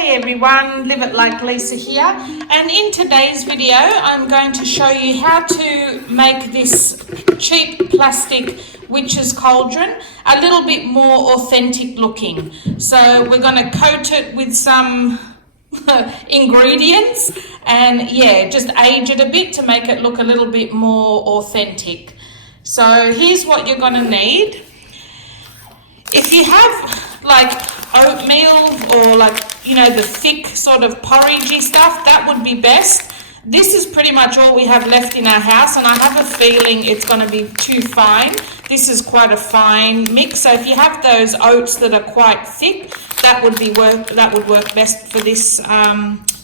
Hey everyone, Live It Like Lisa here, and in today's video I'm going to show you how to make this cheap plastic witch's cauldron a little bit more authentic looking. So we're going to coat it with some ingredients and just age it a bit to make it look a little bit more authentic. So here's what you're going to need. If you have like oatmeal or the thick sort of porridgey stuff, that would be best. This is pretty much all we have left in our house, and I have a feeling it's going to be too fine. This is quite a fine mix, so if you have those oats that are quite thick, that would work best for this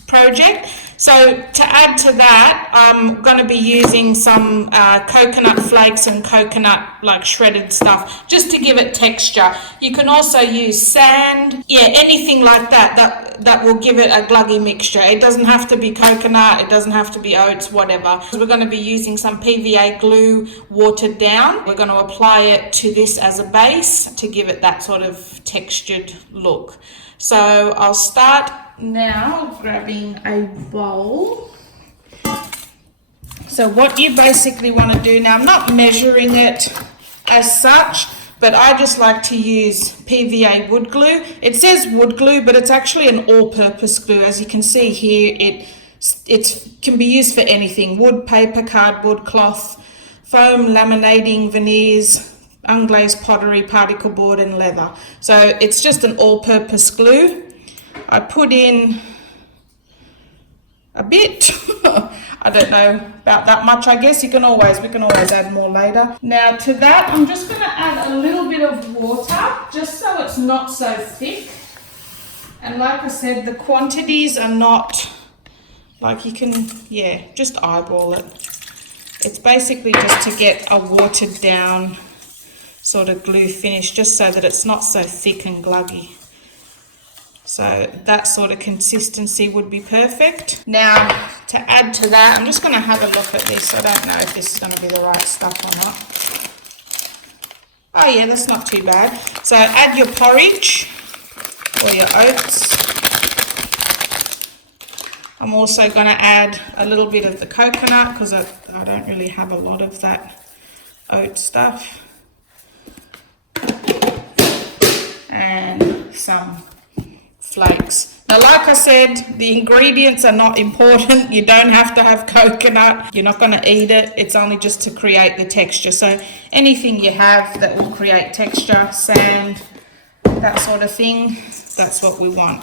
project. So to add to that, I'm going to be using some coconut flakes and coconut shredded stuff just to give it texture. You can also use sand, anything like that will give it a gluggy mixture. It doesn't have to be coconut, it doesn't have to be oats, whatever. We're going to be using some PVA glue watered down. We're going to apply it to this as a base to give it that sort of textured look. So I'll start now grabbing a bowl. So what you basically want to do now, I'm not measuring it as such, but I just like to use PVA wood glue. It says wood glue, but it's actually an all-purpose glue. As you can see here, it can be used for anything: wood, paper, cardboard, cloth, foam, laminating, veneers, unglazed pottery, particle board and leather. So it's just an all-purpose glue. I put in a bit, I don't know, about that much I guess. We can always add more later. Now to that I'm just going to add a little bit of water just so it's not so thick. And like I said, the quantities are not you can just eyeball it. It's basically just to get a watered down sort of glue finish, just so that it's not so thick and gluggy. So that sort of consistency would be perfect. Now to add to that, I'm just going to have a look at this. I don't know if this is going to be the right stuff or not. Oh yeah, that's not too bad. So add your porridge or your oats. I'm also going to add a little bit of the coconut because I don't really have a lot of that oat stuff. And some flakes. Now like I said, the ingredients are not important. You don't have to have coconut. You're not going to eat it. It's only just to create the texture. So anything you have that will create texture, sand, that sort of thing, that's what we want.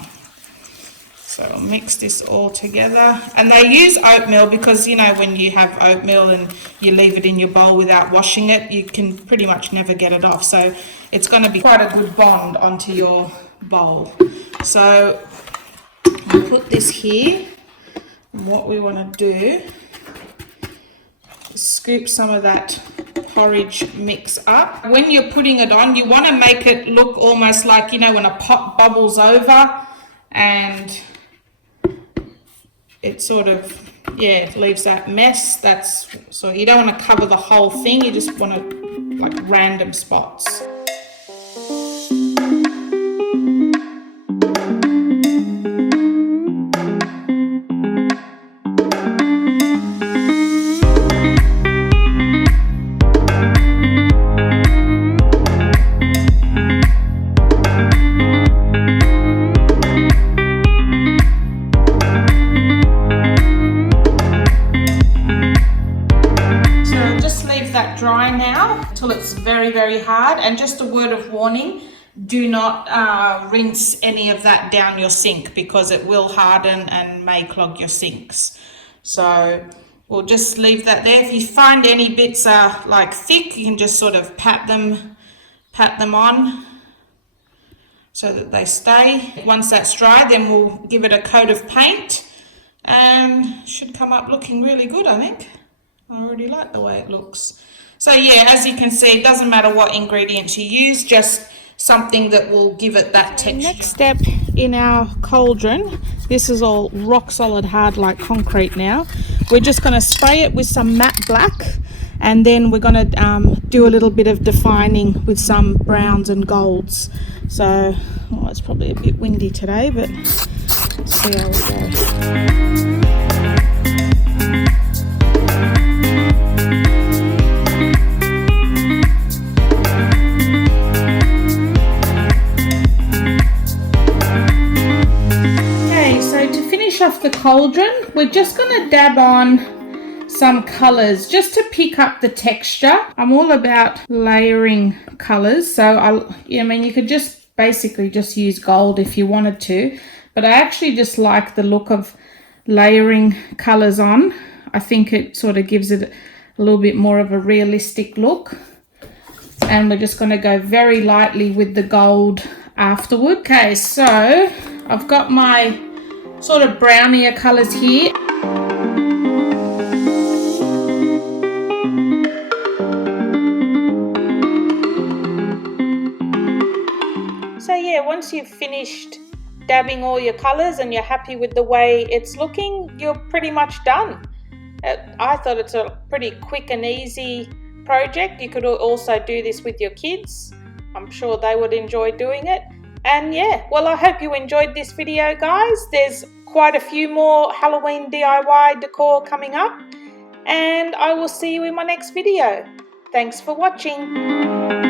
So I'll mix this all together. And they use oatmeal because, when you have oatmeal and you leave it in your bowl without washing it, you can pretty much never get it off. So it's going to be quite a good bond onto your bowl. So I'll put this here. And what we want to do is scoop some of that porridge mix up. When you're putting it on, you want to make it look almost like, when a pot bubbles over and it sort of leaves that mess. So you don't want to cover the whole thing, you just want to random spots. Dry now until it's very, very hard. And just a word of warning, do not rinse any of that down your sink because it will harden and may clog your sinks. So we'll just leave that there. If you find any bits are thick, you can just sort of pat them on so that they stay. Once that's dry, then we'll give it a coat of paint and should come up looking really good, I think. I already like the way it looks. So as you can see, it doesn't matter what ingredients you use, just something that will give it that texture. Next step in our cauldron, this is all rock solid hard like concrete now. We're just going to spray it with some matte black, and then we're going to do a little bit of defining with some browns and golds. So it's probably a bit windy today, but Let's see how we go. Off the cauldron, we're just going to dab on some colors just to pick up the texture. I'm all about layering colors, so I mean, you could just basically just use gold if you wanted to, but I actually just like the look of layering colors on. I think it sort of gives it a little bit more of a realistic look, and we're just going to go very lightly with the gold afterward. Okay, so I've got my sort of brownier colors here. So yeah, once you've finished dabbing all your colors and you're happy with the way it's looking, you're pretty much done. I thought it's a pretty quick and easy project. You could also do this with your kids. I'm sure they would enjoy doing it. And yeah, well, I hope you enjoyed this video, guys. There's quite a few more Halloween DIY decor coming up, and I will see you in my next video. Thanks for watching.